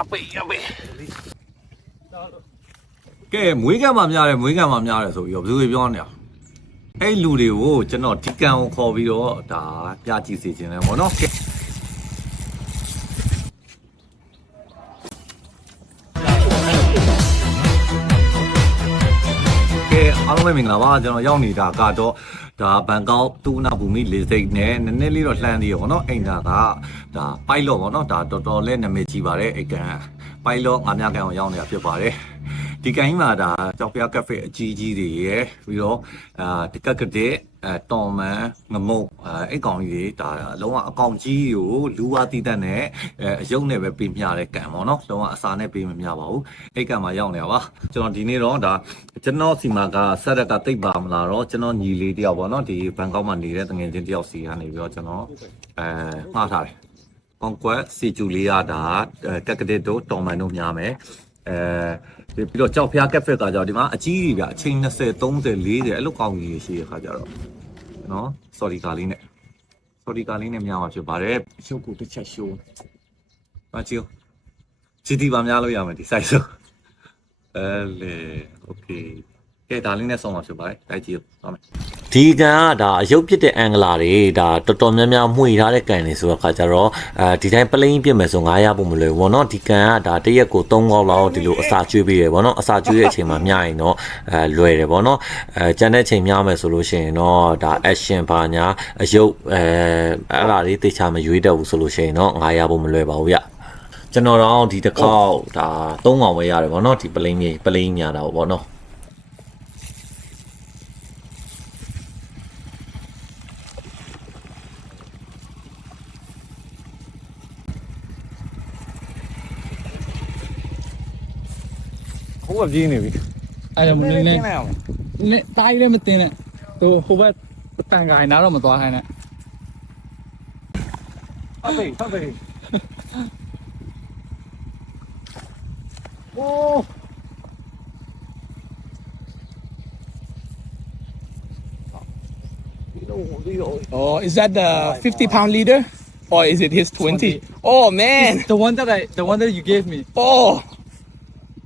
အပိအပိကဲမွေးကံမှာများတယ်မွေးကံမှာများတယ်ဆိုပြီးတော့ဘယ်သူတွေပြောနေရအဲ့လူတွေကိုကျွန်တော်ဒီကံကိုခေါ်ပြီးတော့ဒါပြကြည့်စေခြင်းလဲပေါ့နော်ကဲကဲအားလုံးပဲမင်္ဂလာပါကျွန်တော်ရောက်နေတာကတော့ ဒါဘန်ကောက်တူနာဘူမီလေစိတ်နဲ့နည်းနည်းလေးတော့လှမ်းသေးရပေါ့နော်အိမ်သာကဒါပိုက်လော့ပေါ့နော်ဒါတော်တော်လေးနာမည်ကြီးပါတယ်အိမ်ကန်ပိုက်လော့ငါးမြကန်အောင်ရောက်နေတာဖြစ်ပါတယ် ဒီကိုင်းမှာဒါကြောက်ပြကက်ဖေအကြီးကြီးတွေရယ်ပြီးတော့အာတကက်ကတဲ့အဲတော်မန်ငမုတ်အဲအဲ့ကောင်ကြီးတွေဒါလုံးဝအကောင်ကြီးကိုလူဝတီးတက်နဲ့အဲအယုံနဲ့ပဲပေးမျှတဲ့ကံပေါ့နော်လုံးဝအစာနဲ့ပေးမမျှပါဘူးအဲ့ကံမှာရောက်နေတာပါကျွန်တော်ဒီနေ့တော့ဒါကျွန်တော်စီမှာကဆက်ရက်ကတိတ်ပါမလားတော့ကျွန်တော်ညီလေးတယောက်ပေါ့နော်ဒီဘန်ကောက်မှာနေတဲ့တငယ်ချင်းတယောက်စီကနေပြီးတော့ကျွန်တော်အဲမှားထားတယ်ကွန်ကွက်စီဂျူလီယာဒါကက်ကဒစ်တို့တော်မန်တို့များမယ် အဲပြီးတော့ကြောက်ဖျားကက်ဖက်ကကြောင့်ဒီမှာအကြီးကြီးကအချိန်20 30 40အဲ့လိုကောင်းကြီးရှိရခါကြတော့နော် sorry ကာလေးနဲ့ sorry ကာလေးနဲ့များမှာဖြစ်ပါတယ်ရှုပ်ကိုတစ်ချက်ရှိုးမချီယောစီတီပါများလို့ရမယ်ဒီ size ဆိုအဲလေ okay ကဲဒါလေးနဲ့ဆုံးမှာဖြစ်ပါတယ်တိုက်ကြည့်သွားမယ် ဒီကန်ကဒါအယုတ်ပြစ်တဲ့အင်္ဂလာတွေဒါတော်တော်များများမှွေထားတဲ့ကန်တွေဆိုတော့ခါကြတော့အဲဒီတိုင်းပလိန်ပြစ်မယ်ဆို900ရဖို့မလွယ်ဘူးဗောနော်ဒီကန်ကဒါတစ်ရက်ကို3កောက်လောက်ဒီလိုအစာကျွေးပေးတယ်ဗောနော်အစာကျွေးတဲ့အချိန်မှာမျှရင်တော့အဲလွယ်တယ်ဗောနော်အဲကျန်တဲ့အချိန်မျှမယ်ဆိုလို့ရှိရင်တော့ဒါ action ဘာညာအယုတ်အဲအဲ့ဒါလေးတေချာမရွေးတော့ဘူးဆိုလို့ရှိရင်တော့900ရဖို့မလွယ်ပါဘူးဗျကျွန်တော်တော့ဒီတစ်ခေါက်ဒါ3កောက်ပဲရတယ်ဗောနော်ဒီပလိန်ကြီးပလိန်ညာတာဗောနော် Oh. Oh, is that the 50 pound leader? Or is it his 20? 20. Oh man. It's the one that I the one that you gave me. Oh.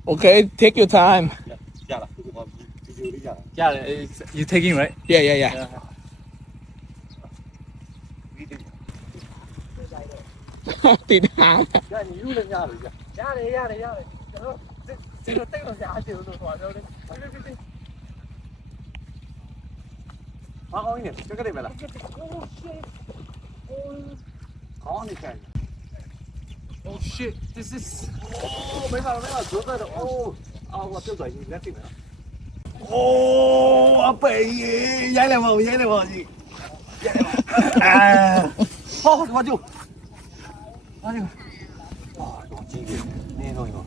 Okay, take your time. Yeah, yeah, yeah. yeah you taking right? Yeah, yeah, yeah. yeah. Tịt 哦、oh, shit, this is 哦、oh, 没法没办法了，折断的哦啊我掉转移，你来进来了。哦，阿贝，演两我，演两我，你，演两毛，哎，好，我就，我就，啊，我今天，你弄一个，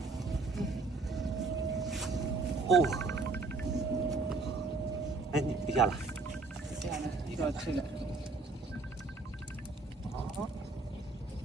哦，哎，你不下了，下了，你给我吃了，啊。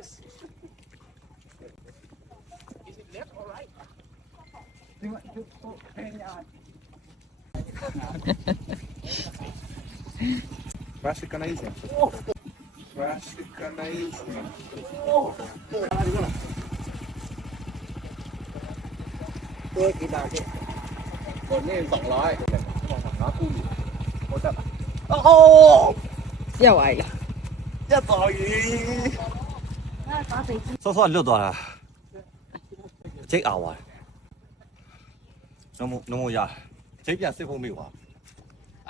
Yes. Is it left or right? You want to put penny on. Braço fica na isla. Braço fica na isla. Tôi kỳ đà kìa Còn nên 200 Nó cung Ô Oh, vậy Dạ tội gì ဆောဆောလွတ်သွားတာကျိတ်အောင်သွားတယ်နမိုနမိုရကျိတ်ပြန်စစ်ဖို့မေ့ပါ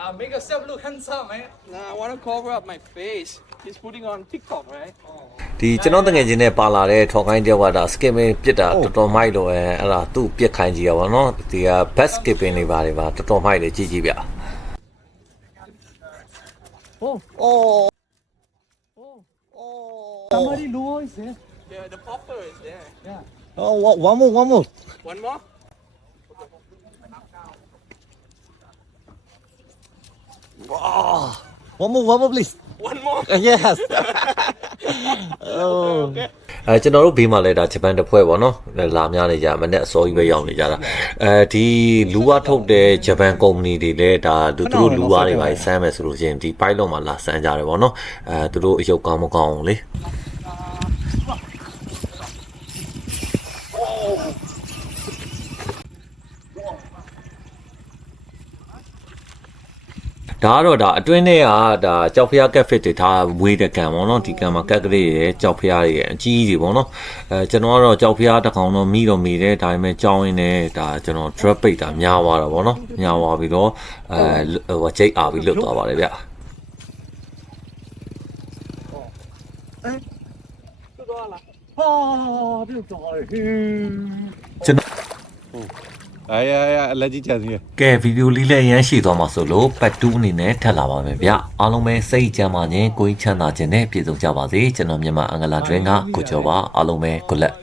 Ah make yourself look handsome man Nah I wanna cover up my face He's putting on TikTok right ဒီကျွန်တော်တကယ်ချင်းနဲ့ပါလာတဲ့ထော်ကိုင်းတယောက်ကဒါ skipping ပြစ်တာတော်တော်မိုက်လို့အဲအဲ့ဒါသူ့ပြစ်ခိုင်းကြည့်ရပါတော့ဒီက best skipping တွေပါတယ်ပါတော်တော်မိုက်တယ်ကြည့်ကြည့်ဗျ Oh. Somebody low is there. Yeah, the popper is there. Oh, one one more, one more. One more? Oh, one more, one more, please. One more? yes အဲကျွန်တော်တို့ဘေးမှာလဲဒါဂျပန်တစ်ဖွဲ့ပေါ့နော်လာများနေကြမနဲ့အစောကြီးပဲရောက်နေကြတာအဲဒီလူဝါထုတ်တဲ့ဂျပန်ကုမ္ပဏီတွေလဲဒါသူတို့လူဝါတွေပါစမ်းမယ်ဆိုလို့ရှိရင်ဒီ pilot မှာလာစမ်းကြတယ်ပေါ့နော်အဲသူတို့အယုတ်ကောင်းမကောင်းလေ ဒါကတော့ဒါအတွင်းထဲကဒါကြောက်ဖျားကက်ဖစ်တွေထားဝေးတဲ့ကံပေါ့နော်ဒီကံမှာကက်ကလေးရယ်ကြောက်ဖျားတွေရယ်အကြီးကြီးပေါ့နော်အဲကျွန်တော်ကတော့ကြောက်ဖျားတစ်ကောင်တော့မိတော့မိတယ်ဒါပေမဲ့ကြောင်းရင်းနဲ့ဒါကျွန်တော် drop ပိတ်တာများသွားတာပေါ့နော်များသွားပြီးတော့အဲဟိုချိတ်အားပြီးလွတ်သွားပါတယ်ဗျ Oh, ပြုတ်သွားတယ်ဟင်းကျွန်တော် အာရရအလက်ကြီးချန်စီရကဲဗီဒီယိုလေးလည်းရမ်းရှိသွားမှာဆိုလို့ပတ်2အနေနဲ့ထပ်လာပါမယ်ဗျအားလုံးပဲစိတ်ကြမ်းပါခြင်းကိုင်းချမ်းသာခြင်းနဲ့ပြည့်စုံကြပါစေကျွန်တော်မြန်မာအင်္ဂလာဒရင်းကကိုကျော်ပါအားလုံးပဲကိုလက်